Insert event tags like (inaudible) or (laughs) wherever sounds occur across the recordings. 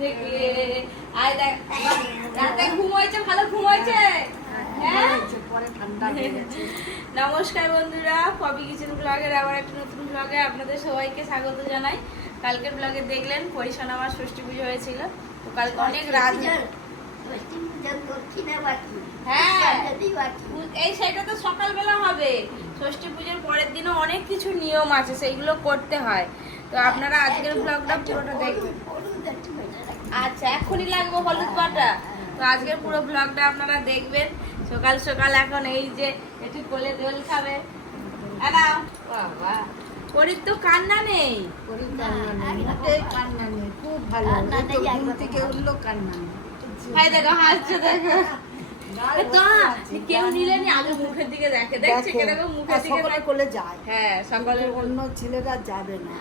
থেকে। আয় দেখ রাতে ঘুম হয়েছে ভালো ঘুম হয়েছে? হ্যাঁ? নমস্কার বন্ধুরা পপি কিচেন ব্লগের আবার একটা নতুন ব্লগে আপনাদের সবাইকে স্বাগত জানাই। কালকের ব্লগে দেখলেন পরিশান আমার ষষ্ঠী পুজো হয়েছিল। তো কালকে অনেক রাত হ্যাঁ। এই সেটা তো সকালবেলা হবে। ষষ্ঠী পুজোর পরের দিনও অনেক কিছু নিয়ম আছে সেইগুলো করতে হয়। তো আপনারা আজকের ব্লগটা পুরোটা দেখবেন এখনই লাগবে হলুদ বাটা তো আজকের পুরো ব্লগটা আপনারা দেখবেন। সকাল সকাল এখন এই যে একটু কোলে দোল খাবে। বাবা। করির তো কান্না নেই। কান্না নেই। মোটেই কান্না নেই। খুব ভালো। এই তো ঘুম থেকে উঠল কান্না নেই। ভাই দেখো হাসছে দেখো। কেউ নিলে নি আগে মুখের দিকে দেখে। দেখছে দেখো, মুখের দিকে সকলে কোলে যায়। হ্যাঁ সকলের অন্য ছেলেরা যাবে না।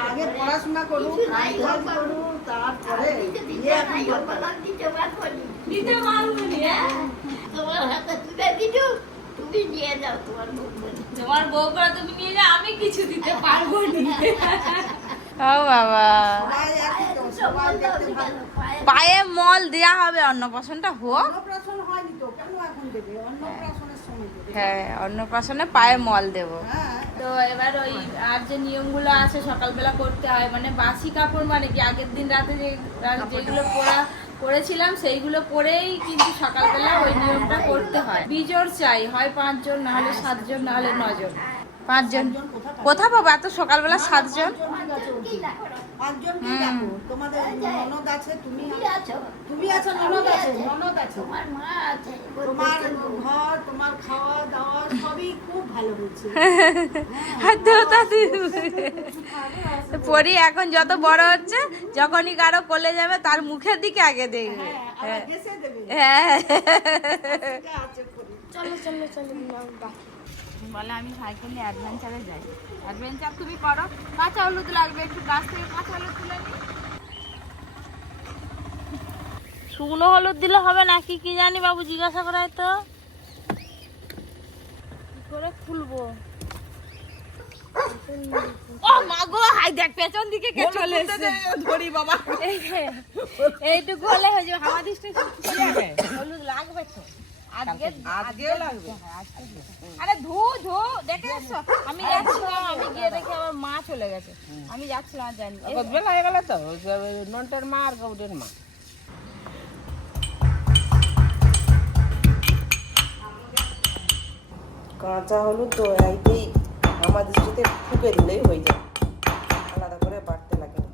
আগে পড়াশোনা করুক কাজ করুক তারপরে বিয়ে। দিতে পারব হ্যাঁ? তোমার বউ করে তুমি নিয়ে যাও আমি কিছু দিতে পারব নি। (laughs) ও বাবা। পায়ে মল দেয়া হবে অন্নপ্রাশনটা হোক। হ্যাঁ অন্নপ্রাশনে পায়ে মল দেবো। হ্যাঁ। তো এবার ওই আর যে নিয়মগুলো আছে সকালবেলা করতে হয় মানে বাসি কাপড় মানে কি আগের দিন রাতে যে যেগুলো পরা করেছিলাম সেইগুলো পরেই কিন্তু সকালবেলা ওই নিয়মটা করতে হয়। বিজোর চাই হয় পাঁচজন না হলে সাতজন না হলে নজন পাঁচজন। কোথা পাবো? এত সকালবেলা সাতজন? পাঁচজনকে ডাকো তোমাদের ননদ আছে তুমি তুমি আছো। ননদ আছে। ননদ আছে? তোমার ঘর তোমার খাওয়া দাওয়া সবই খুব ভালো (laughs) হচ্ছে পরি এখন যত বড় হচ্ছে যখনই কারও কোলে যাবে তার মুখের দিকে আগে দেখবে। হ্যাঁ। বলে আমি সাইকেল নিয়ে অ্যাডভেঞ্চারে যাই। অ্যাডভেঞ্চার তুমি করো। কাঁচা হলুদ লাগবে একটু গাছ থেকে কাঁচা হলুদ তুলে নিই। শুকনো হলুদ দিলে হবে নাকি কি জানি বাবু জিজ্ঞাসা করায় তো। কি করে খুলবো? ও মা গো হাই দেখ পেছন দিকে কে চলে এসেছে। ধরি বাবা। এইটুকু হলে হয়ে যাবে। হাওয়া হলুদ লাগবে তো। আজকে আজকেও লাগবে। আরে ধু ধু দেখে এসছো আমি যাচ্ছিলাম আমি গিয়ে দেখি আমার মা চলে গেছে। আমি যাচ্ছিলাম আর জানি বেলা হয়ে গেল তো নন্টের মা আর গৌডের মা। কাঁচা হলুদ তো এইটাই আমার দৃষ্টিতে ফুকে দিলেই হয়ে যায় আলাদা করে বাড়তে লাগে না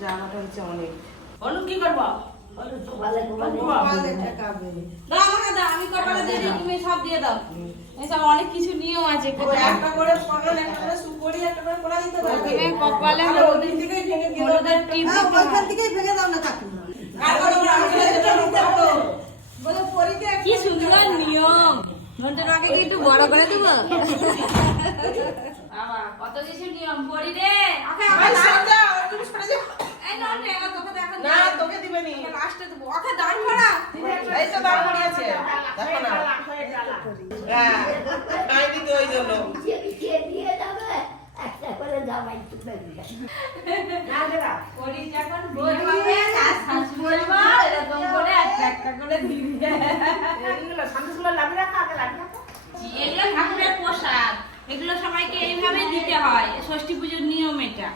জামাটা হচ্ছে অনেক হলুদ কি করব কপালে ঠেকাবে দাও আমাকে দাও আমি কপালে দিয়ে দিই তুমি সব দিয়ে দাও। এসব অনেক কিছু নিয়ম আছে একটা করে একটা করে সুপরি একটা করে করা দিতে পারবে। কপালে হলুদের টিপ হ্যাঁ হয়। থেকেই ভেঙে দাও না বলো। বলে পরীকে কি সুন্দর নিয়ম। ঘণ্টার আগে কি একটু বড় করে দেবো? (laughs) কত কিছু নিয়ম পড়ি রে ওকে ভাই, সরে যাও, একটু সরে যাও। এই নন রে তোকে দেখো না তোকে দিবে নি লাস্টে দেবো। ওকে দাঁড় করা। এই তো দাঁড় করিয়েছে। দেখো না। হ্যাঁ নাই দিতে ওই জন্য। পরি যখন বোর হবে তার শাশুড়ি এরকম করে একটা একটা করে দিবে। এইগুলো সন্দেশগুলো লাভি রাখা আগে লাভি এগুলো ঠাকুরের প্রসাদ। এগুলো সবাইকে এইভাবে দিতে হয়। ষষ্ঠী পুজোর নিয়ম এটা।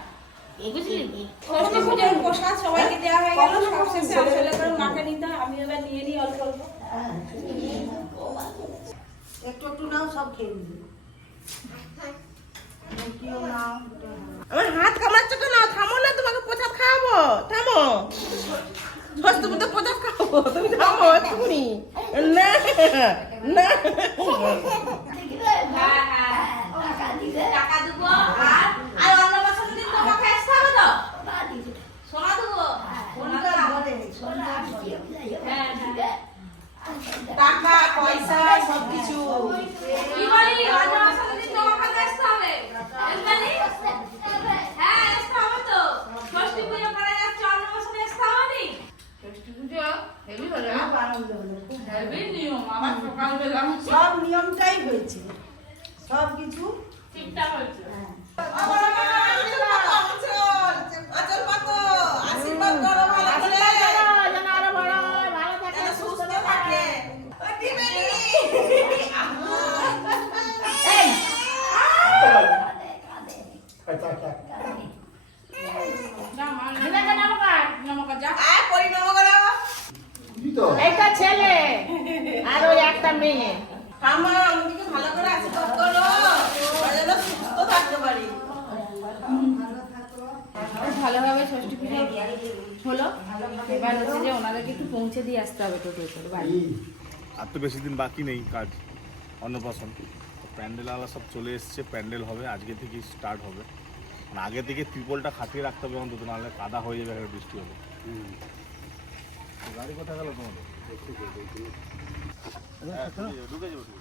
বুঝলি? ষষ্ঠী পুজোর প্রসাদ সবাইকে দেওয়া হয়ে গেল সব আসলে করে মাকে নিতে আমি এবার নিয়ে নিই অল্প অল্প। একটু একটু নাও সব খেয়ে কেউ নাও আমার হাত কামড়াচ্ছ কেন? থামো না তোমাকে প্রসাদ খাওয়াবো। থামো। ষষ্ঠ পুজো প্রসাদ খাওয়াবো। তুমি থামো একটুখানি না না। হ্যাঁ হ্যাঁ। টাকা দেবো আর অন্য বছর দিন তোমাকে আসতে হবে তো সোনা দেবো সোনা দেবো। হ্যাঁ হ্যাঁ টাকা পয়সা সবকিছু কি বলি অন্য বছর দিন তোমাকে আসতে হবে বুঝলি? হ্যাঁ আসতে হবে তো ষষ্ঠী পুজো করা যাচ্ছে অন্য বছর আসতে হবে নি ষষ্ঠী পুজো হেভি হলো না খুব আনন্দ হলো খুব হেভি নিয়ম আবার সকালবেলা সব নিয়মটাই হয়েছে সব কিছু ঠিকঠাক হয়েছে আচল পাতো আশীর্বাদ করো ভালো করে যেন আরও বড় হয়, ভালো থাকে, যেন সুস্থ সুস্থ থাকে। থাকে ও দিবেনি দিদাকে নমস্কার, যা। আয় পরিণাম করো এইটা ছেলে আর ওই একটা মেয়ে। ঠাম্মা আমাদেরকে ভালো করে আশীর্বাদ করো। যেন সুস্থ থাকতে পারি। ভালোভাবে ষষ্ঠী পুজো হলো। এবার হচ্ছে যে ওনাদেরকে একটু পৌঁছে দিয়ে আসতে হবে টোটো করে বাড়ি। আর তো বেশি দিন বাকি নেই কাজ অন্নপ্রাশন। প্যান্ডেল আলা সব চলে এসছে প্যান্ডেল হবে আজকে থেকেই স্টার্ট হবে। মানে আগে থেকে ত্রিপলটা খাটিয়ে রাখতে হবে অন্তত নাহলে কাদা হয়ে যাবে বৃষ্টি তো গাড়ি কোথায় গেল তোমাদের?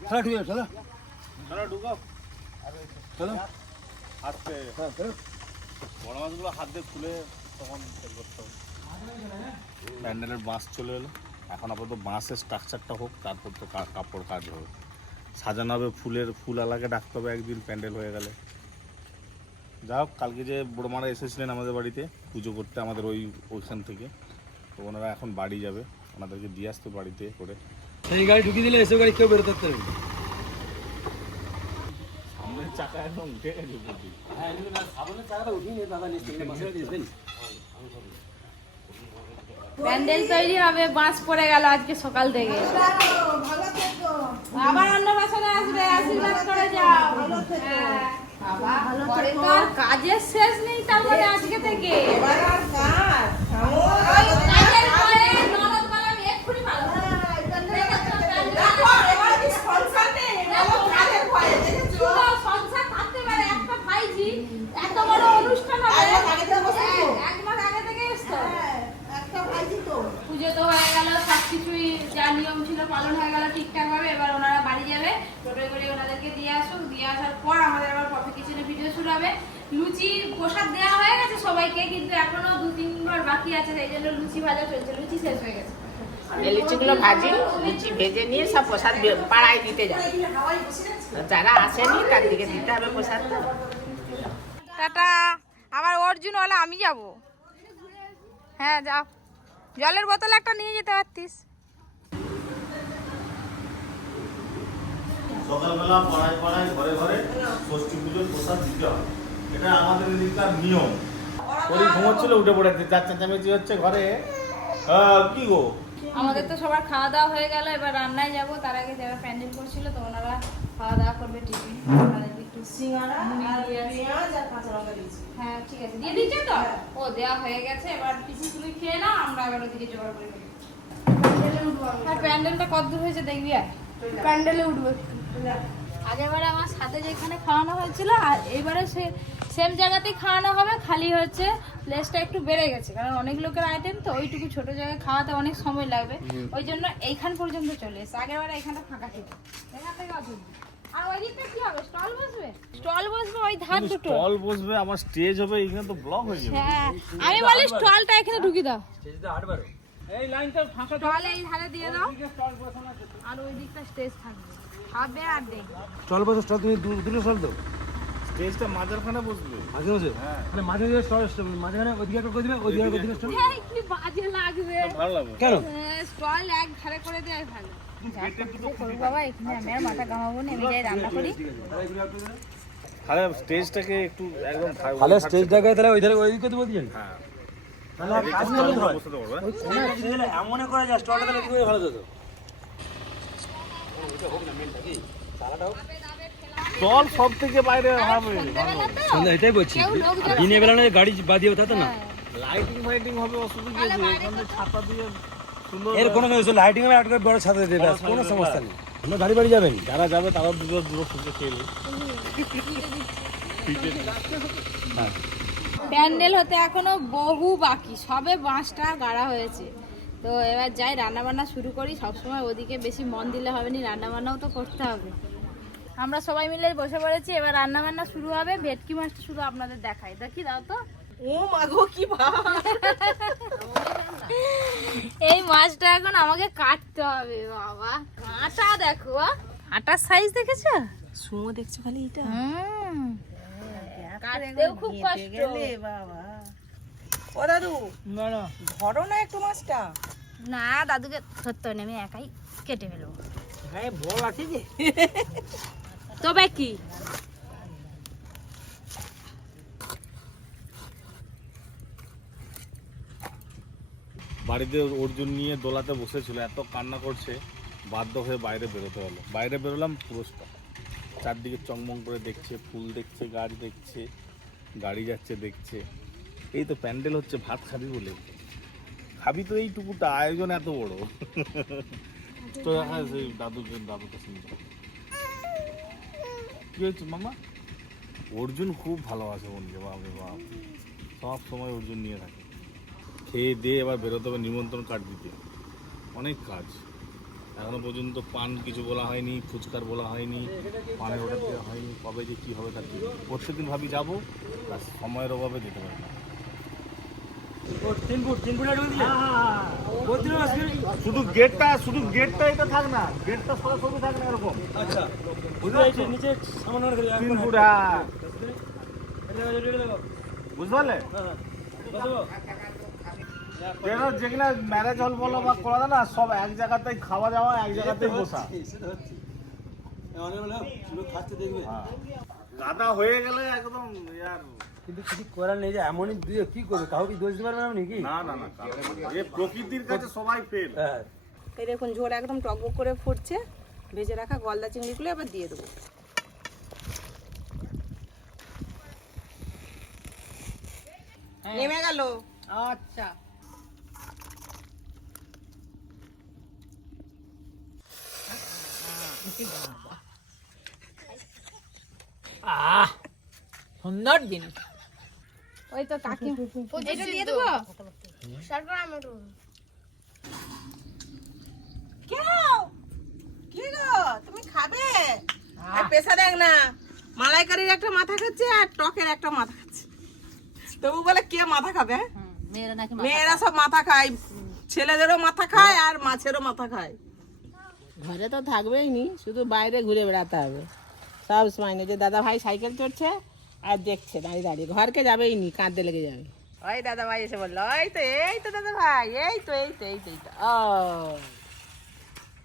হ্যাঁ, ঢুকে চলো চলো চলো চলো বড় মাছগুলো হাত দিয়ে খুলে তখন প্যান্ডেলের বাঁশ চলে এলো। এখন আপাতত বাঁশের স্ট্রাকচারটা হোক তারপর তো কাপড় কাজ হবে সাজানো হবে ফুলের ফুল আলাকে ডাকতে হবে একদিন প্যান্ডেল হয়ে গেলে। যা হোক কালকে যে বড়মারা এসেছিলেন আমাদের বাড়িতে পুজো করতে আমাদের ওই ওইখান থেকে। তো ওনারা এখন বাড়ি যাবে। ওনাদেরকে দিয়ে আসতে বাড়িতে করে। সেই গাড়ি ঢুকিয়ে দিলে এসব গাড়ি কেউ বেরোতে পারবে সামনের চাকা একদম উঠে গেছে হ্যাঁ সামনের চাকাটা উঠিয়ে নিয়ে দাদা নিয়ে এসে মাথায় দিয়ে আসবেন প্যান্ডেল তৈরি হবে বাঁশ পড়ে গেল আজকে সকাল থেকে। ভালো আবার অন্য বাসনে আসবে আশীর্বাদ করে যাও। হ্যাঁ। কাজের শেষ নেই তারপরে আজকে থেকে এবার আর কাজ থামো ওই কাজের পরে ননদ বলে আমি এক্ষুনি ভালো দেখো এবার কি সংসার নেই এগুলো কাজের ভয়ে দেখেছ পুরো সংসার থাকতে পারে একটা ভাইজি এত বড় অনুষ্ঠান হবে এক মাস আগে থেকে বসে তো। হ্যাঁ, এক মাস আগে থেকে এসছো হ্যাঁ, একটা ভাইজি তো পুজো তো হয়ে গেল সব কিছুই যা নিয়ম ছিল পালন হয়ে গেল ঠিকঠাক ভাবে এবার ওনারা বাড়ি যাবে টোটোয় করে ওনাদেরকে দিয়ে আসুক দিয়ে আসার পর আমাদের আবার কফি কিচেনে ভিডিও শুরু হবে। লুচি প্রসাদ দেওয়া হয়ে গেছে সবাইকে কিন্তু এখনও দু তিন ঘর বাকি আছে সেই জন্য লুচি ভাজা চলছে। লুচি শেষ হয়ে গেছে। এই ভাজি লিচি ভেজে নিয়ে সব প্রসাদ পাড়ায় দিতে যাবে যারা আসেনি তার দিকে দিতে হবে প্রসাদটা টাটা। আবার অর্জুন হলে আমি যাব। হ্যাঁ যাও। জলের বোতল একটা নিয়ে যেতে পারতিস। সকালবেলা পাড়ায় পাড়ায় ঘরে ঘরে ষষ্ঠী পুজোর প্রসাদ দিতে হবে এটা আমাদের এদিককার নিয়ম। ওই ঘুমোচ্ছিল উঠে পড়েছে। চার চেঁচামেচি হচ্ছে ঘরে। কি গো? আমাদের তো সবার খাওয়া দাওয়া হয়ে গেল এবার রান্নায় যাব। তার আগে যারা প্যান্ডেল করছিল তো ওনারা খাওয়া দাওয়া করবে টিফিন। একটু সিঙ্গারা হ্যাঁ ঠিক আছে। দিয়ে দিচ্ছেন তো? ও দেওয়া হয়ে গেছে। এবার পিসি তুমি খেয়ে নাও আমরা এবার ওদিকে জোগাড় করে আর প্যান্ডেলটা কত দূর হয়েছে দেখবি আর। প্যান্ডেলে উঠবো আগেরবারে আমার সাথে যেখানে খাওয়ানো হয়েছিল আর এবারে সে সেম জায়গাতেই খাওয়ানো হবে খালি হচ্ছে প্লেসটা একটু বেড়ে গেছে। কারণ অনেক লোকের আইটেম তো ওইটুকু ছোট জায়গায় খাওয়াতে অনেক সময় লাগবে। ওই জন্য এইখান পর্যন্ত চলে এসেছে। আগেরবারে এখানটা ফাঁকা ছিল। এখান থেকে অসুবিধা আর ওই দিকটা কি হবে? স্টল বসবে? স্টল বসবে ওই ধার দুটো? স্টল বসবে আমার স্টেজ হবে এখানে তো ব্লক হয়ে যাবে। হ্যাঁ আমি বলি স্টলটা এখানে ঢুকিয়ে দাও। স্টেজটা এই লাইনটা ফাঁকা স্টল এই ধারে দিয়ে দাও। আর ওই দিকটা স্টেজ থাকবে। আর দেখবে স্টল তুমি দু- দুটো স্টল তো। স্টেজটা মাঝারখানে বসবে। মাঝে মাঝে? তাহলে মাঝে মাঝে স্টল মাঝখানে ওদিকে করে দিবে ওদিকে করে দিবে এই কি বাজে লাগবে। ভালো লাগবে। কেন? স্টল এক ধারে করে দেওয়াই ভালো। বাবা এখানে আমি আর মাথা ঘামাবো না আমি যাই রান্না করি। তাহলে স্টেজটাকে একটু একদম তাহলে স্টেজটাকে তাহলে ওই ধারে ওইদিকে দেবো দিয়েন হ্যাঁ। তাহলে কাজ হয়। এমন করা যায় স্টলটা তাহলে কি করে ভালো হতো স্টল সব থেকে বাইরে হবে। সন্ধ্যা এটাই বলছি। দিনের বেলা না গাড়ি বাদিয়ে হতো না। লাইটিং ফাইটিং হবে অসুবিধা কি আছে? এখানে ছাতা দিয়ে এর কোনো লাইটিং এর আটকে বড় ছাতা দিয়ে ব্যাস কোনো সমস্যা নেই। আমরা গাড়ি বাড়ি যাবেন। যারা যাবে তারা দুটো দুটো ফুটে খেয়ে প্যান্ডেল হতে এখনও বহু বাকি। সবে বাঁশটা গাড়া হয়েছে। তো এবার যাই রান্না বান্না শুরু করি। সবসময় ওদিকে বেশি মন দিলে হবে না রান্না বান্নাও তো করতে হবে। আমরা সবাই মিলে বসে পড়েছি এবার রান্না বান্না শুরু হবে। ভেটকি মাছটা শুধু আপনাদের দেখাই। দেখি দাও তো। ও মাগো কি ভাব এই মাছটা এখন আমাকে কাটতে হবে বাবা। আটা দেখো আটার সাইজ দেখেছ? সুমো দেখছ খালি এটা? হুম। হ্যাঁ, কাটতেও খুব কষ্ট। বাবা। ও দাদু ধরো না একটু মাছটা। না দাদুকে ধরতে হয় আমি একাই কেটে ফেলব। হ্যাঁ বল আছে যে। তবে কি? বাড়িতে অর্জুন নিয়ে দোলাতে বসেছিল এত কান্না করছে বাধ্য হয়ে বাইরে বেরোতে হলো। বাইরে বেরোলাম পুরো stop। চারদিকে চংমং করে দেখছে ফুল দেখছে গাছ দেখছে গাড়ি যাচ্ছে দেখছে। এই তো প্যান্ডেল হচ্ছে ভাত খাবি বলে। খাবি তো এই এইটুকুটা আয়োজন এত বড়। তো হ্যাঁ সেই দাদুকে শুনতে কি হয়েছে মামা? অর্জুন খুব ভালোবাসে বোনকে বাপরে বাপ। সব সময় অর্জুন নিয়ে থাকে। খেয়ে দিয়ে এবার বেরোতে হবে নিমন্ত্রণ কার্ড দিতে। অনেক কাজ। এখনও পর্যন্ত পান কিছু বলা হয়নি ফুচকার বলা হয়নি পানের অর্ডার দেওয়া হয়নি কবে যে কী হবে তার। প্রত্যেকদিন ভাবি যাব সময়ের অভাবে যেতে পারি না ও তিন ফুট তিন ফুট আটকে দিলে বলছিল শুধু গেটটা শুধু গেটটা এটা থাক না গেটটা সরা সরু থাক না এরকম। আচ্ছা নিচে সামান্য তিন ফুট হ্যাঁ বুঝতে পারলে? যেন যেখানে ম্যারেজ হল বলো বা করা না সব এক জায়গাতেই খাওয়া যাওয়া এক জায়গাতেই বসা। দেখবে। হ্যাঁ। কাদা হয়ে গেলে একদম ইয়ার কিন্তু কিছু করার নেই যে এমনই দিয়ে কি করবে? কাউকে দোষ দিতে পারবে না নাকি না না না এ প্রকৃতির কাছে সবাই ফেল হ্যাঁ। এই দেখুন ঝোল একদম টকবক করে ফুটছে। ভেজে রাখা গলদা চিংড়িগুলো এবার দিয়ে দেবো। নেমে গেল। আচ্ছা। আহ সুন্দর দিন ওই তো কাকি। এটা দিয়ে দেবো? কেন কি গো? তুমি খাবে? আর পেশা দেখ না। মালাইকারির একটা মাথা খাচ্ছে আর টকের একটা মাথা খাচ্ছে। তবু বলে কে মাথা খাবে হ্যাঁ? মেয়েরা সব মাথা খায়। ছেলেদেরও মাথা খায় আর মাছেরও মাথা খায়। ঘরে তো থাকবেই নি শুধু বাইরে ঘুরে বেড়াতে হবে। সব সময় না যে দাদা ভাই সাইকেল চড়ছে আর দেখছে দাঁড়িয়ে দাঁড়িয়ে। ঘরকে যাবেই নি কাঁদতে লেগে যাবে। ওই দাদা ভাই এসে বলল ওই তো এই তো দাদা ভাই এই তো এই তো এই তো এই তো ও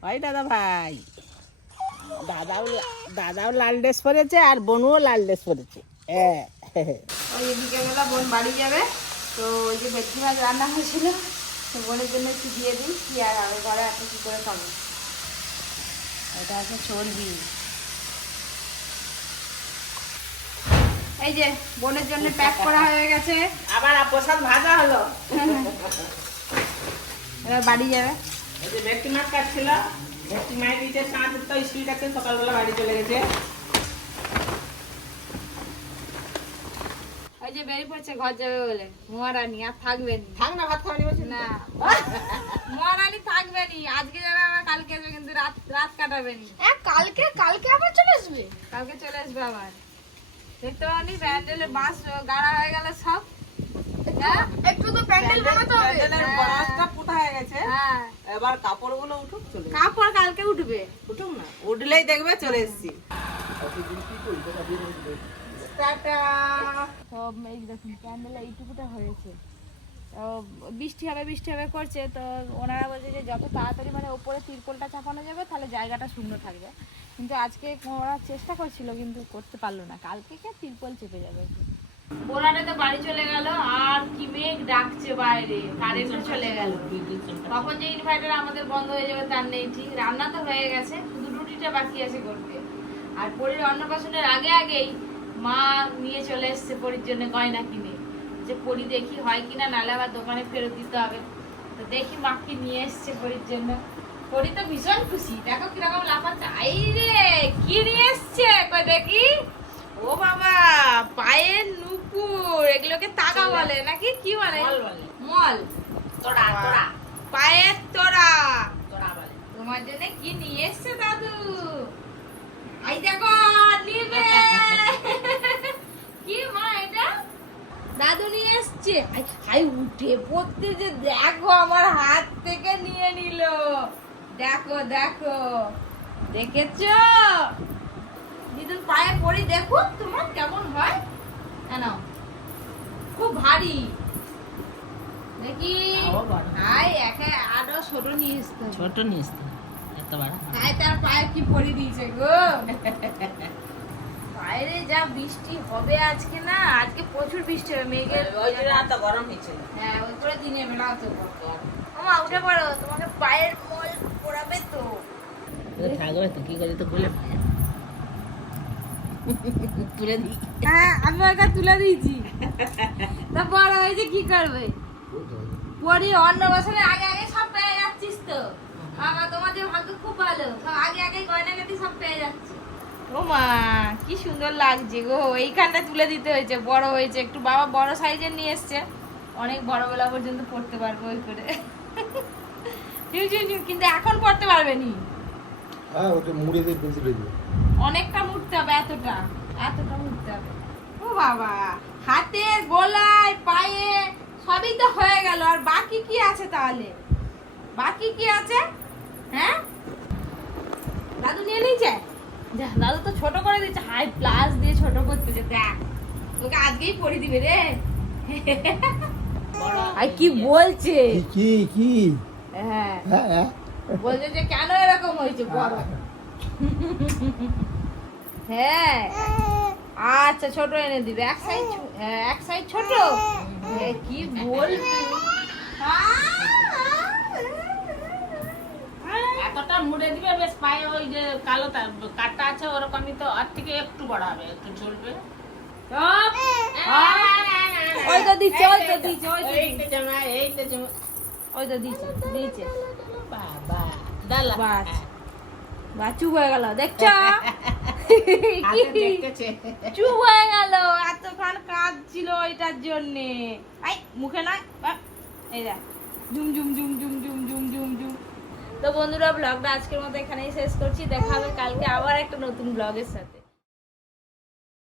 ওই দাদা ভাই। দাদাও দাদাও লাল ড্রেস পরেছে আর বোনও লাল ড্রেস পরেছে। হ্যাঁ। ওই বিকেলবেলা বোন বাড়ি যাবে। তো ওই যে ভেটকি মাছ রান্না হয়েছিল তো বোনের জন্য একটু দিয়ে দিই কি আর হবে ঘরে এত কি করে খাব? এটা আছে চর্বি। এই যে বোনের জন্য প্যাক করা হয়ে গেছে। আবার প্রসাদ ভাজা হলো। এবার বাড়ি যাবে। এই যে ভেটকি মাছ কাটছিল ভেটকি মাছ দিতে সাঁত তো সকালবেলা বাড়ি চলে গেছে। যে বেরিয়ে পড়ছে ঘর যাবে বলে। মহারানী আর থাকবেন থাক না ভাত খাওয়ানি বলছি? না। মহারানী থাকবেনি আজকে যাবে আবার কালকে আসবে কিন্তু রাত রাত কাটাবেনি কালকে কালকে আবার চলে আসবে? কালকে চলে আসবে আবার। দেখতে পানি ব্যান্ডেলে বাস গাড়া হয়ে গেল সব। হ্যাঁ? একটু তো প্যান্ডেল বানাতে হবে। প্যান্ডেলের পোতা হয়ে গেছে। হ্যাঁ। এবার কাপড়গুলো উঠুক চলে কাপড় কালকে উঠবে। উঠুক না উঠলেই দেখবে চলে এসেছি। টাটা। তো এই দেখুন প্যান্ডেল এইটুকুটা হয়েছে। বৃষ্টি হবে বৃষ্টি হবে করছে তো ওনারা বলছে যে যত তাড়াতাড়ি মানে ওপরে তিরপলটা চাপানো যাবে তাহলে জায়গাটা শূন্য থাকবে। কিন্তু আজকে ওরা চেষ্টা করছিল কিন্তু করতে পারল না। কালকে কে তিরপল চেপে যাবে। বোনারে তো বাড়ি চলে গেল আর কি মেঘ ডাকছে বাইরে কারেন্টও চলে গেল। তখন যে ইনভার্টার আমাদের বন্ধ হয়ে যাবে তার নেই ঠিক। রান্না তো হয়ে গেছে শুধু রুটিটা বাকি আছে করতে। আর পরীর অন্নপ্রাশনের আগে আগেই মা নিয়ে চলে এসছে পরীর জন্য গয়না কিনে। যে পরি দেখি হয় কিনা নালে আবার দোকানে ফেরত দিতে হবে। তো দেখি মাকে নিয়ে এসছে পরীর জন্য। পরি তো ভীষণ খুশি। দেখো কীরকম লাফাচ্ছে। আই রে কি নিয়ে এসছে? কই দেখি। ও বাবা পায়ের নুপুর। এগুলোকে তাগা বলে নাকি? কি বলে? মল তোরা তোরা। পায়ের তোরা। তোরা বলে। তোমার জন্য কি নিয়ে এসছে দাদু? আই দেখো নিবে। (laughs) কি মা দাদু নিয়ে এসছে। আই উঠে পড়তে যে দেখো আমার হাত থেকে নিয়ে নিল। দেখো দেখো। দেখেছ? দিদুন পায়ে পরি দেখুন তোমার কেমন হয়। কেন? খুব ভারী। দেখি। হাই একে আরও ছোট নিয়ে ছোট তো, এত বড়? তাই তার পায়ে কি পরি দিয়েছে গো? (laughs) বাইরে যা বৃষ্টি হবে আজকে না আজকে প্রচুর বৃষ্টি হবে মেঘের ওই জন্য এত গরম হয়েছিল। হ্যাঁ ওই করে দিনের বেলা তো মামা উঠে পড়ো তোমাকে পায়ের মল পড়াবে তো। থাকবে তো কি করি তো তুলে দিই। হ্যাঁ আমি ওকে তুলে দিয়েছি। তা বড় হয়েছে কি করবে? পরি অন্নপ্রাশনের আগে আগে সব পেয়ে যাচ্ছিস তো বাবা তোমাদের ভাগ্য খুব ভালো সব আগে আগে গয়নাগাটি সব পেয়ে যাচ্ছে ও মা কি সুন্দর লাগছে গো। এইখানটা তুলে দিতে হয়েছে বড় হয়েছে। একটু বাবা বড় সাইজের নিয়ে এসছে। অনেক বড় বেলা পর্যন্ত পড়তে পারব ওই করে। কিন্তু এখন পড়তে পারবে নি। হ্যাঁ ওটা মুড়ে দিয়ে পেন্সিল অনেকটা মুড়তে হবে এতটা এতটা মুড়তে হবে। ও বাবা হাতে গোলায় পায়ে সবই তো হয়ে গেল। আর বাকি কি আছে তাহলে? বাকি কি আছে? হ্যাঁ? দাদু তো ছোট করে দিচ্ছে। হাই প্লাস দিয়ে ছোট করতেছে দেখ তোকে আজকেই পড়ে দিবে রে। আর কি বলছে? কি কি কি? হ্যাঁ। হ্যাঁ হ্যাঁ। বলছে যে কেন এরকম হয়েছে বড় হ্যাঁ। আচ্ছা ছোট এনে দিবে। এক সাইজ এক সাইজ ছোট? কি বলবি এতটা মুড়ে দিবে বেশ পায়ে ওই যে কালো কাটা আছে ওরকমই তো। আর থেকে একটু বড় হবে একটু ঝুলবে হ্যাঁ, হ্যাঁ। হয়ে দেখছ? এতক্ষণ কাজ ছিল ওইটার জন্যে। আই মুখে নয় এই দেখ। ঝুম ঝুম ঝুম ঝুম ঝুম। তো বন্ধুরা ব্লগটা আজকের মতো এখানেই শেষ করছি। দেখা হবে কালকে আবার একটা নতুন ব্লগের সাথে।